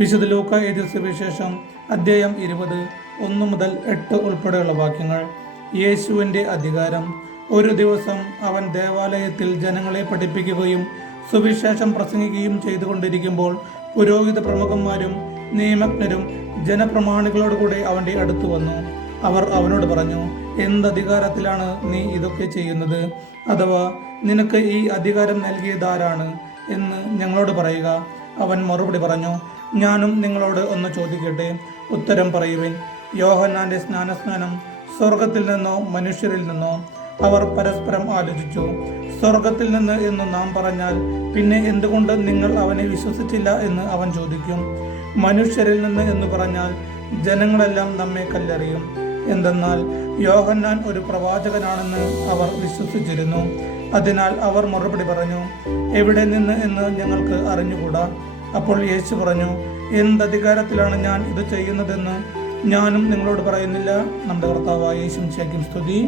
വിശുദ്ധ ലൂക്ക എഴുതിയ സുവിശേഷം അധ്യായം 20 1 മുതൽ 8 ഉൾപ്പെടെയുള്ള വാക്യങ്ങൾ. യേശുവിൻ്റെ അധികാരം. ഒരു ദിവസം അവൻ ദേവാലയത്തിൽ ജനങ്ങളെ പഠിപ്പിക്കുകയും സുവിശേഷം പ്രസംഗിക്കുകയും ചെയ്തുകൊണ്ടിരിക്കുമ്പോൾ പുരോഹിത പ്രമുഖന്മാരും നിയമജ്ഞരും ജനപ്രമാണികളോടുകൂടെ അവൻ്റെ അടുത്ത് വന്നു. അവർ അവനോട് പറഞ്ഞു, എന്തധികാരത്തിലാണ് നീ ഇതൊക്കെ ചെയ്യുന്നത്? അഥവാ നിനക്ക് ഈ അധികാരം നൽകിയതാരാണ് എന്ന് ഞങ്ങളോട് പറയുക. അവൻ മറുപടി പറഞ്ഞു, ഞാനും നിങ്ങളോട് ഒന്ന് ചോദിക്കട്ടെ, ഉത്തരം പറയുവിൻ. യോഹന്നാന്റെ സ്നാനസ്നാനം സ്വർഗത്തിൽ നിന്നോ മനുഷ്യരിൽ നിന്നോ? അവർ പരസ്പരം ആലോചിച്ചു. സ്വർഗത്തിൽ നിന്ന് എന്ന് നാം പറഞ്ഞാൽ പിന്നെ എന്തുകൊണ്ട് നിങ്ങൾ അവനെ വിശ്വസിച്ചില്ല എന്ന് അവൻ ചോദിക്കും. മനുഷ്യരിൽ നിന്ന് എന്ന് പറഞ്ഞാൽ ജനങ്ങളെല്ലാം നമ്മെ കല്ലെറിയും. എന്തെന്നാൽ യോഹന്നാൻ ഒരു പ്രവാചകനാണെന്ന് അവർ വിശ്വസിച്ചിരുന്നു. അതിനാൽ അവർ മറുപടി പറഞ്ഞു, എവിടെ നിന്ന് എന്ന് ഞങ്ങൾക്ക് അറിഞ്ഞുകൂടാ. അപ്പോൾ യേശു പറഞ്ഞു, എന്തധികാരത്തിലാണ് ഞാൻ ഇത് ചെയ്യുന്നതെന്ന് ഞാനും നിങ്ങളോട് പറയുന്നില്ല. നമ്മുടെ കർത്താവായ യേശു മിശിഹായ്ക്ക് സ്തുതി.